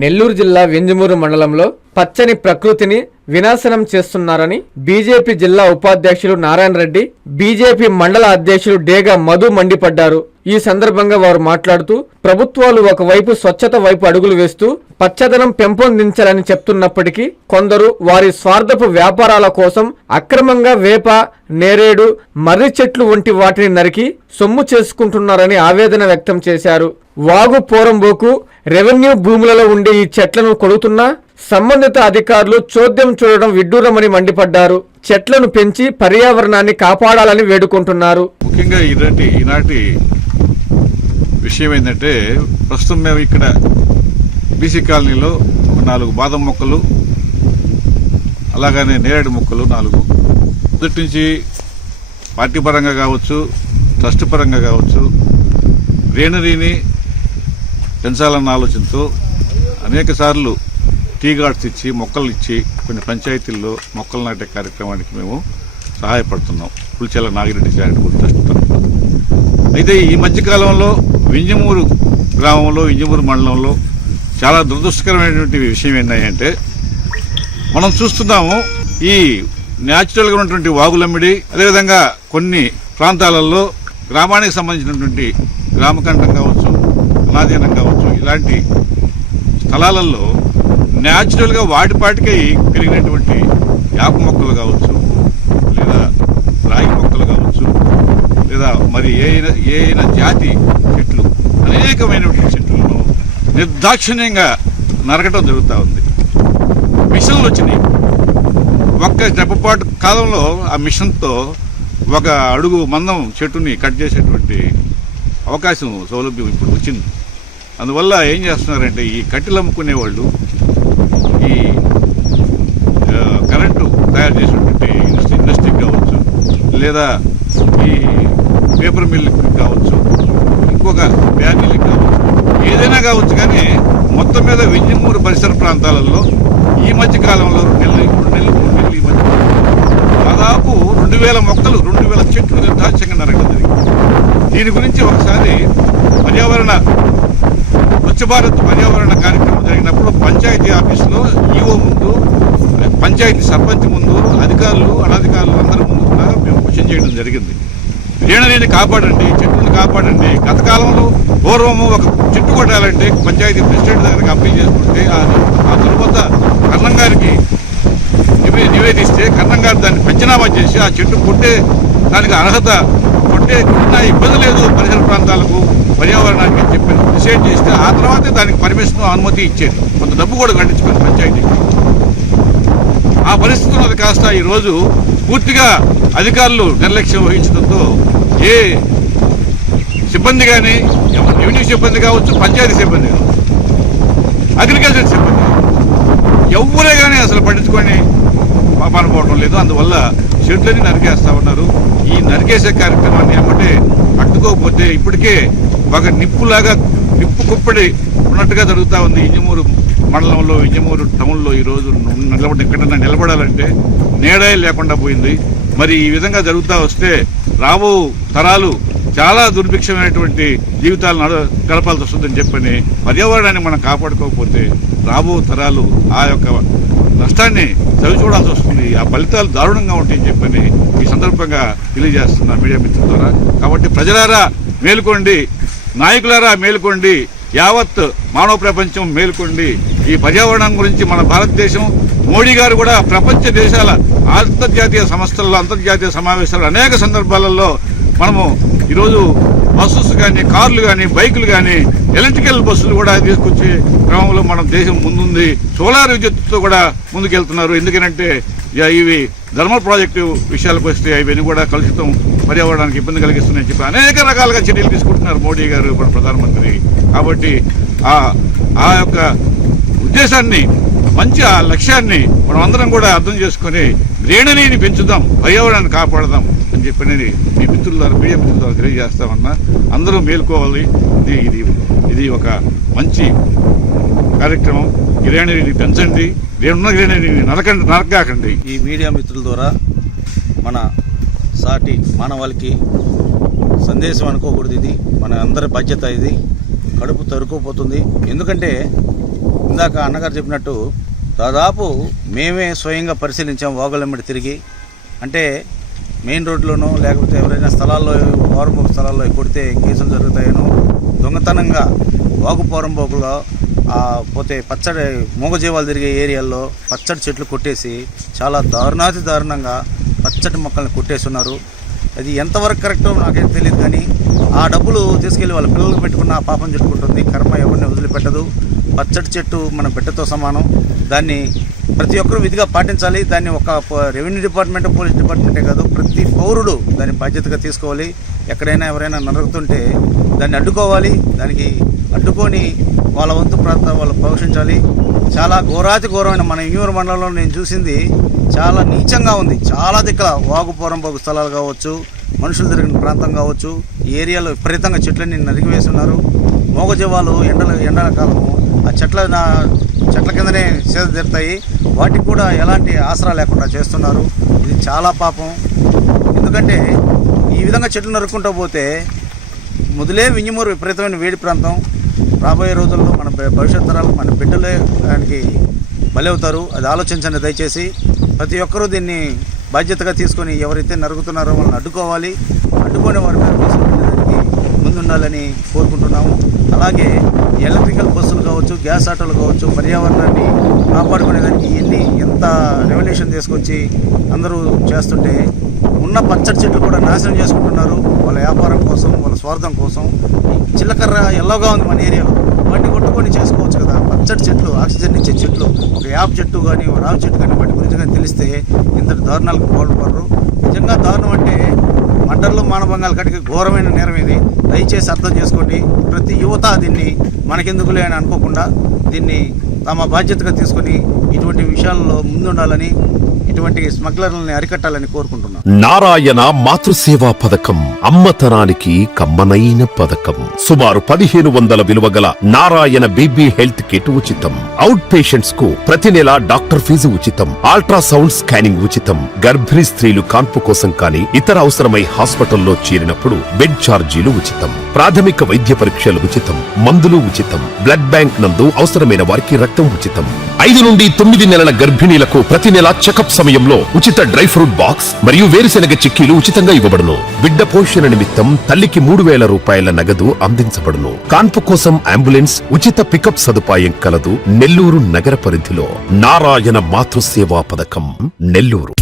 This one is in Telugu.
నెల్లూరు జిల్లా వింజమూరు మండలంలో పచ్చని ప్రకృతిని వినాశనం చేస్తున్నారని బీజేపీ జిల్లా ఉపాధ్యక్షులు నారాయణ రెడ్డి, బీజేపీ మండల అధ్యక్షులు డేగా మధు మండిపడ్డారు. ఈ సందర్భంగా వారు మాట్లాడుతూ ప్రభుత్వాలు ఒకవైపు స్వచ్ఛత వైపు అడుగులు వేస్తూ పచ్చదనం పెంపొందించాలని చెప్తున్నప్పటికీ కొందరు వారి స్వార్థపు వ్యాపారాల కోసం అక్రమంగా వేప, నేరేడు, మర్రి చెట్లు వంటి వాటిని నరికి సొమ్ము చేసుకుంటున్నారని ఆవేదన వ్యక్తం చేశారు. వాగు పోరంబోకు రెవెన్యూ భూములలో ఉండే ఈ చెట్లను కొడుతున్నా సంబంధిత అధికారులు చోద్యం చూడడం విడ్డూరమని మండిపడ్డారు. చెట్లను పెంచి పర్యావరణాన్ని కాపాడాలని వేడుకుంటున్నారు. ముఖ్యంగా ఈనాటి విషయం ఏంటంటే, ప్రస్తుతం మేము ఇక్కడ బీసీ కాలనీలో 4 బాదం మొక్కలు, అలాగనే నేరేడు మొక్కలు 4 మొదటి నుంచి పార్టీ పరంగా కావచ్చు, ట్రస్ట్ పరంగా కావచ్చు, గ్రీనరీని పెంచాలన్న ఆలోచనతో అనేక సార్లు టీ గార్డ్స్ ఇచ్చి, మొక్కలు ఇచ్చి కొన్ని పంచాయతీల్లో మొక్కలు నాటే కార్యక్రమానికి మేము సహాయపడుతున్నాం పులిచెల నాగిరెడ్డి చారిటబుల్ ట్రస్ట్ తరఫున. అయితే ఈ మధ్యకాలంలో వింజమూరు గ్రామంలో, వింజమూరు మండలంలో చాలా దురదృష్టకరమైనటువంటి విషయం ఏంటంటే, మనం చూస్తున్నాము ఈ న్యాచురల్గా ఉన్నటువంటి వాగులమ్మిడి, అదేవిధంగా కొన్ని ప్రాంతాలలో గ్రామానికి సంబంధించినటువంటి గ్రామకంఠం కావచ్చు, అనాధీనం కావచ్చు, ఇలాంటి స్థలాలలో న్యాచురల్గా వాటిపాటికే పెరిగినటువంటి యాప మొక్కలు కావచ్చు, లేదా రాగి మొక్కలు కావచ్చు, లేదా మరి ఏ అయినా జాతి చెట్లు, అనేకమైనటువంటి చెట్లను నిర్దాక్షిణ్యంగా నరకటం జరుగుతూ ఉంది. మిషన్లు వచ్చినాయి. ఒక్క రెప్పపాటు కాలంలో ఆ మిషన్తో 1 అడుగు మందం చెట్టుని కట్ చేసేటువంటి అవకాశం, సౌలభ్యం ఇప్పుడు వచ్చింది. అందువల్ల ఏం చేస్తున్నారంటే, ఈ కట్టెలు అమ్ముకునే వాళ్ళు ఈ కరెంటు తయారు చేసినటువంటి ఇండస్ట్రీ కావచ్చు, లేదా ఈ పేపర్ మిల్లుకి కావచ్చు, ఇంకొక బ్యానీలకు కావచ్చు, ఏదైనా కావచ్చు, కానీ మొత్తం మీద వింజమూరు పరిసర ప్రాంతాలలో ఈ మధ్య కాలంలో 2 నెలలు ఈ మధ్య దాదాపు 2000 మొక్కలు, 2000 చెట్లు నిర్దాక్ష్యంగా నరకడం జరిగింది. దీని గురించి ఒకసారి స్వచ్ఛ భారత్ పర్యావరణ కార్యక్రమం జరిగినప్పుడు పంచాయతీ ఆఫీసులో ఈఓ ముందు, పంచాయతీ సర్పంచ్ ముందు, అధికారులు, అనధికారులు అందరి ముందు కూడా మేము క్వశ్చన్ చేయడం జరిగింది. గ్రీనరీని కాపాడండి, చెట్లను కాపాడండి. గత కాలంలో పూర్వము ఒక చెట్టు కొట్టాలంటే పంచాయతీ ప్రెసిడెంట్ దగ్గరికి అప్పీల్ చేసుకుంటే, ఆ తరువాత కర్ణం గారికి నివేదిస్తే కర్ణం గారు దాన్ని పంచనామా చేసి ఆ చెట్టు కొట్టే దానికి అర్హత, కొట్టిన ఇబ్బంది లేదు పరిసర ప్రాంతాలకు, పర్యావరణానికి చెప్పి డిసైడ్ చేస్తే ఆ తర్వాతే దానికి పర్మిషన్, అనుమతి ఇచ్చేది. కొంత డబ్బు కూడా కట్టించుకోండి పంచాయతీకి. ఆ పరిస్థితి ఉన్నది కాస్త ఈరోజు పూర్తిగా అధికారులు నిర్లక్ష్యం వహించడంతో ఏ సిబ్బంది కానీ, రెవెన్యూ సిబ్బంది కావచ్చు, పంచాయతీ సిబ్బంది కావచ్చు, అగ్రికల్చర్ సిబ్బంది ఎవరే కానీ అసలు పట్టించుకొని పాపనపోవడం లేదు. అందువల్ల చెట్లని నరికేస్తా ఉన్నారు. ఈ నరికేసే కార్యక్రమాన్ని ఎమ్మటే అడ్డుకోకపోతే ఇప్పటికే ఒక నిప్పు కుప్పడి ఉన్నట్టుగా జరుగుతూ ఉంది. వింజమూరు మండలంలో, వింజమూరు టౌన్లో ఈరోజు ఎక్కడన్నా నిలబడాలంటే నీడే లేకుండా పోయింది. మరి ఈ విధంగా జరుగుతూ వస్తే రాబో తరాలు చాలా దుర్భిక్షమైనటువంటి జీవితాలు గడపాల్సి వస్తుందని చెప్పని, పర్యావరణాన్ని మనం కాపాడుకోకపోతే రాబో తరాలు ఆ యొక్క నష్టాన్ని చవిచూడాల్సి వస్తుంది. ఆ ఫలితాలు దారుణంగా ఉంటాయని చెప్పని ఈ సందర్భంగా తెలియజేస్తున్నా మీడియా మిత్రుల ద్వారా. కాబట్టి ప్రజలారా మేలుకోండి, నాయకులారా మేలుకోండి, యావత్ మానవ ప్రపంచం మేలుకోండి. ఈ పర్యావరణం గురించి మన భారతదేశం, మోడీ గారు కూడా ప్రపంచ దేశాల అంతర్జాతీయ సంస్థల్లో, అంతర్జాతీయ సమావేశాలు అనేక సందర్భాలలో మనము ఈరోజు బస్సెస్ కానీ, కార్లు కానీ, బైకులు కానీ, ఎలక్ట్రికల్ బస్సులు కూడా తీసుకొచ్చే క్రమంలో మన దేశం ముందుంది. సోలార్ విద్యుత్తుతో కూడా ముందుకెళ్తున్నారు. ఎందుకంటే ఇవి థర్మల్ ప్రాజెక్టు విషయాలకు వస్తే ఇవన్నీ కూడా కలుషితం, పర్యావరణానికి ఇబ్బంది కలిగిస్తున్నాయని చెప్పి అనేక రకాలుగా చర్యలు తీసుకుంటున్నారు మోడీ గారు, మన ప్రధానమంత్రి. కాబట్టి ఆ యొక్క ఉద్దేశాన్ని, మంచి ఆ లక్ష్యాన్ని మనం అందరం కూడా అర్థం చేసుకుని గ్రీనరీని పెంచుదాం, పర్యావరణాన్ని కాపాడదాం అని చెప్పి మీ మిత్రుల ద్వారా, మీడియా మిత్రుల ద్వారా తెలియజేస్తామన్నా. అందరూ మేల్కోవాలి. ఇది ఒక మంచి కార్యక్రమం. గ్రీనరీని పెంచండి, ఉన్న గ్రీనరీని నరకాకండి. ఈ మీడియా మిత్రుల ద్వారా మన సాటి మానవాళికి సందేశం అనుకోకూడదు. ఇది మన అందరి బాధ్యత. ఇది కడుపు తరుక్కుపోతుంది. ఎందుకంటే ఇందాక అన్నగారు చెప్పినట్టు దాదాపు మేమే స్వయంగా పరిశీలించాం వాగులమ్మడి తిరిగి. అంటే మెయిన్ రోడ్లోనో లేకపోతే ఎవరైనా స్థలాల్లో పోరంబోకు స్థలాల్లో కొడితే కేసులు జరుగుతాయనో, దొంగతనంగా వాగు పోరంబోకులో పోతే పచ్చడి మూగజీవాలు తిరిగే ఏరియాల్లో పచ్చడి చెట్లు కొట్టేసి చాలా దారుణాతి దారుణంగా పచ్చడి మొక్కల్ని కొట్టేస్తున్నారు. అది ఎంతవరకు కరెక్టో నాకేం తెలియదు, కానీ ఆ డబ్బులు తీసుకెళ్ళి వాళ్ళ పిల్లలకు పెట్టుకున్న పాపం చుట్టుకుంటుంది. కర్మ ఎవరిని వదిలిపెట్టదు. పచ్చడి చెట్టు మన బిడ్డతో సమానం. దాన్ని ప్రతి ఒక్కరూ విధిగా పాటించాలి. దాన్ని ఒక రెవెన్యూ డిపార్ట్మెంట్, పోలీస్ డిపార్ట్మెంటే కాదు, ప్రతి పౌరుడు దాన్ని బాధ్యతగా తీసుకోవాలి. ఎక్కడైనా ఎవరైనా నరుకుతుంటే దాన్ని అడ్డుకోవాలి. దానికి అడ్డుకొని వాళ్ళ వంతు ప్రాంతం వాళ్ళు పోషించాలి. చాలా ఘోరాతి ఘోరమైన మన ఇంగూరు మండలంలో నేను చూసింది చాలా నీచంగా ఉంది. చాలా దిక్కుల వాగు పోరంబోకు స్థలాలు కావచ్చు, మనుషులు తిరిగిన ప్రాంతం కావచ్చు, ఈ ఏరియాలో విపరీతంగా చెట్లన్నీ నరికివేస్తున్నారు. మూగజీవాలు ఎండల కాలము ఆ చెట్ల కిందనే సేద తీరుతాయి. వాటికి కూడా ఎలాంటి ఆసరా లేకుండా చేస్తున్నారు. ఇది చాలా పాపం. ఎందుకంటే ఈ విధంగా చెట్లు నరుక్కుంటూ పోతే మొదలే వింజమూరు విపరీతమైన వేడి ప్రాంతం. రాబోయే రోజుల్లో మన భవిష్యత్ తరాలు మన బిడ్డలే దానికి బలవుతారు. అది ఆలోచించండి దయచేసి. ప్రతి ఒక్కరూ దీన్ని బాధ్యతగా తీసుకొని ఎవరైతే నరుగుతున్నారో వాళ్ళని అడ్డుకోవాలి. అడ్డుకునే వారి మీద కేసులు పెట్టడానికి ముందుండాలని కోరుకుంటున్నాము. అలాగే ఎలక్ట్రికల్ బస్సులు కావచ్చు, గ్యాస్ ఆటోలు కావచ్చు, పర్యావరణాన్ని కాపాడుకునేదానికి ఎంత రెవల్యూషన్ తీసుకొచ్చి అందరూ చేస్తుంటే ఉన్న పచ్చడి చెట్లు కూడా నాశనం చేసుకుంటున్నారు వాళ్ళ వ్యాపారం కోసం, వాళ్ళ స్వార్థం కోసం. చిల్లకర్ర ఎల్లోగా ఉంది మన ఏరియాలో, వాటిని కొట్టుకొని చేసుకోవచ్చు కదా. పచ్చడి చెట్లు, ఆక్సిజన్ ఇచ్చే చెట్లు, ఒక యాప్ చెట్టు కానీ రావి చెట్టు కానీ వాటి గురించి కానీ తెలిస్తే ఇంతటి దారుణాలకు పాల్పడరు. నిజంగా దారుణం అంటే మర్డర్లు, మానభంగాల కటికి ఘోరమైన నేరం ఇది. దయచేసి అర్థం చేసుకోండి. ప్రతి యువత దీన్ని మనకెందుకులే అని అనుకోకుండా దీన్ని తమ బాధ్యతగా తీసుకొని ఇటువంటి విషయాల్లో ముందుండాలని, ఇటువంటి స్మగ్లర్లని అరికట్టాలని కోరుకుంటున్నాను. నారాయణ మాతృసేవా పథకం అమ్మతనానికి కమ్మనైన పథకం. సుమారు 1500 విలువ గల నారాయణ బేబీ హెల్త్ కిట్ ఉచితం. అవుట్ పేషెంట్స్ కు ప్రతి నెల డాక్టర్ ఫీజు ఉచితం. అల్ట్రాసౌండ్ స్కానింగ్ ఉచితం. గర్భిణీ స్త్రీలు కాన్పు కోసం కానీ ఇతర అవసరమై హాస్పిటల్లో చేరినప్పుడు బెడ్ ఛార్జీలు ఉచితం. ప్రాథమిక వైద్య పరీక్షలు ఉచితం. మందులు ఉచితం. బ్లడ్ బ్యాంక్ నందు అవసరమైన వారికి రక్తం ఉచితం. 5 నుండి 9 నెలల గర్భిణీలకు ప్రతి నెల చెకప్ సమయంలో ఉచిత డ్రై ఫ్రూట్ బాక్స్ మరియు వేరుశెనగ చిక్కీలు ఉచితంగా ఇవ్వబడును. బిడ్డ పోషణ నిమిత్తం తల్లికి 3000 రూపాయల నగదు అందించబడును. కాన్పు కోసం అంబులెన్స్ ఉచిత పికప్ సదుపాయం కలదు. నెల్లూరు నగర పరిధిలో నారాయణ మాతృసేవా పథకం, నెల్లూరు.